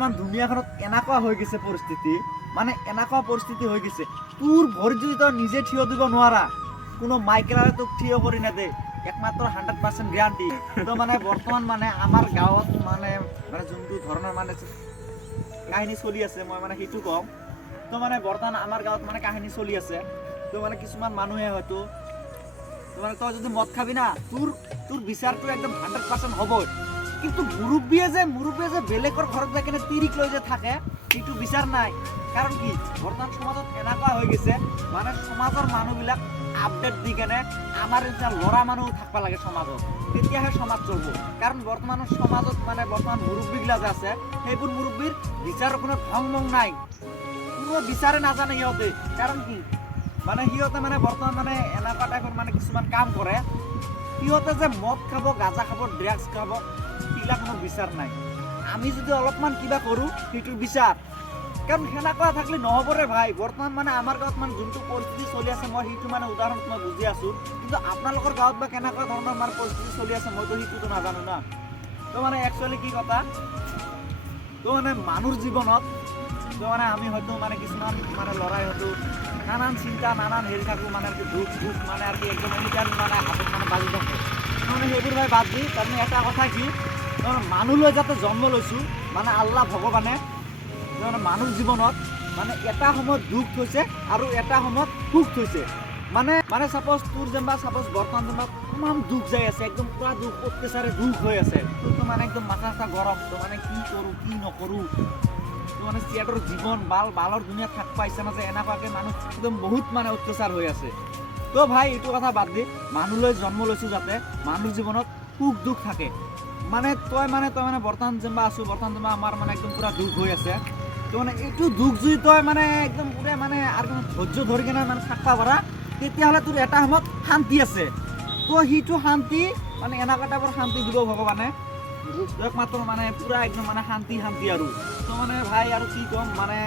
বৰ্তমান দুনিয়াখনত এনেকুৱা হৈ গৈছে পৰিস্থিতি, মানে এনেকুৱা পৰিস্থিতি হৈ গৈছে, তোৰ ভৰি যদি তই নিজে থিয় দিব নোৱাৰা, কোনো মাইকেলাৰে তোক থিয় কৰি নেদে, একমাত্ৰ 100% গ্যাৰাণ্টি। তো মানে বৰ্তমান মানে আমাৰ গাঁৱত মানে মানে যোনটো ধৰণৰ মানে কাহিনী চলি আছে, মই মানে সেইটো কম। তো মানে বৰ্তমান আমাৰ গাঁৱত মানে কাহিনী চলি আছে। তো মানে কিছুমান মানুহে হয়তো মানে তই যদি মদ খাবি না, তোৰ বিচাৰটো একদম 100% হ'বই। কিন্তু মুৰব্বীয়ে যে বেলেগৰ ঘৰত যাই কিনে তিৰিক লৈ যে থাকে, সেইটো বিচাৰ নাই। কাৰণ কি বৰ্তমান সমাজত এনেকুৱা হৈ গৈছে, মানে সমাজৰ মানুহবিলাক আপডেট দি কেনে আমাৰ নিচিনা ল'ৰা মানুহ থাকিব লাগে সমাজত, তেতিয়াহে সমাজ চলিব। কাৰণ বৰ্তমান সমাজত মানে বৰ্তমান মুৰব্বীগিলা যে আছে, সেইবোৰ মুৰব্বীৰ বিচাৰৰ কোনো ঢং মং নাই, কোনো বিচাৰে নাজানে সিহঁতে। কাৰণ কি মানে সিহঁতে মানে বৰ্তমান মানে এনেকুৱা টাইপৰ মানে কিছুমান কাম কৰে, সিহঁতে যে মদ খাব, গাঁজা খাব, ড্ৰাগছ খাব, সেইবিলাক কোনো বিচাৰ নাই। আমি যদি অলপমান কিবা কৰোঁ, সেইটো বিচাৰ। কাৰণ সেনেকুৱা থাকলে নহ'বৰে ভাই। বৰ্তমান মানে আমাৰ গাঁৱত মানে যোনটো পৰিস্থিতি চলি আছে, মই সেইটো মানে উদাহৰণত মই বুজি আছোঁ। কিন্তু আপোনালোকৰ গাঁৱত বা কেনেকুৱা ধৰণৰ মানে পৰিস্থিতি চলি আছে, মইতো সেইটোতো নাজানো না। তো মানে একচুৱেলি কি কথা, তো মানে মানুহৰ জীৱনত তো মানে আমি হয়তো মানে কিছুমান মানে ল'ৰাই হয়তো নানান চিন্তা, নানান হেৰি থাকোঁ, মানে আৰ কি দুখ মানে আৰ কি একদম এনিটাইম মানে হাতত মানে বাজি থাকে। মানে সেইবোৰ ভাই বাদ দি তাৰমানে এটা কথা কি, মানুহলৈ যাতে জন্ম লৈছোঁ, মানে আল্লাহ ভগৱানে মানুহৰ জীৱনত মানে এটা সময়ত দুখ থৈছে আৰু এটা সময়ত সুখ থৈছে। মানে চাপ'জ তোৰ যেনিবা বৰ্তমান যেনিবা তামাম দুখ যাই আছে, একদম পুৰা দুখ, অত্যাচাৰে দুখ হৈ আছে, তোৰতো মানে একদম মাথা চাথা গৰম, তো মানে কি কৰোঁ কি নকৰোঁ, তো মানে সিহঁতৰ জীৱন বালৰ দুনিয়াত থাক পাইছে না, যে এনেকুৱাকৈ মানুহ একদম বহুত মানে অত্যাচাৰ হৈ আছে। তো ভাই এইটো কথা বাদ দি মানুহলৈ জন্ম লৈছোঁ যাতে মানুহৰ জীৱনত সুখ দুখ থাকে। মানে তই মানে বৰ্তমান যেনিবা আছোঁ, বৰ্তমান যেনিবা আমাৰ মানে একদম পুৰা দুখ হৈ আছে, তো মানে এইটো দুখ যদি তই মানে একদম পুৰা মানে আৰু ধৈৰ্য ধৰি কিনে মানে থাকিব পাৰা, তেতিয়াহ'লে তোৰ এটা সময়ত শান্তি আছে। তো সেইটো শান্তি মানে এনেকুৱা টাইপৰ শান্তি দিব ভগৱানে, একমাত্ৰ মানে পুৰা একদম মানে শান্তি আৰু। তো মানে ভাই আৰু কি ক'ম, মানে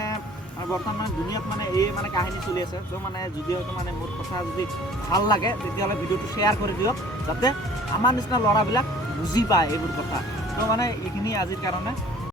বৰ্তমান মানে দুনিয়াত মানে এই মানে কাহিনী চলি আছে। তো মানে যদি হয়তো মানে মোৰ কথা যদি ভাল লাগে, তেতিয়াহ'লে ভিডিঅ'টো শ্বেয়াৰ কৰি দিয়ক, যাতে আমাৰ নিচিনা ল'ৰাবিলাক বুজি পায় এইবোৰ কথা। তো মানে এইখিনি আজিৰ কাৰণে।